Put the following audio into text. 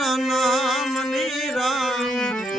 તારા નામની રામ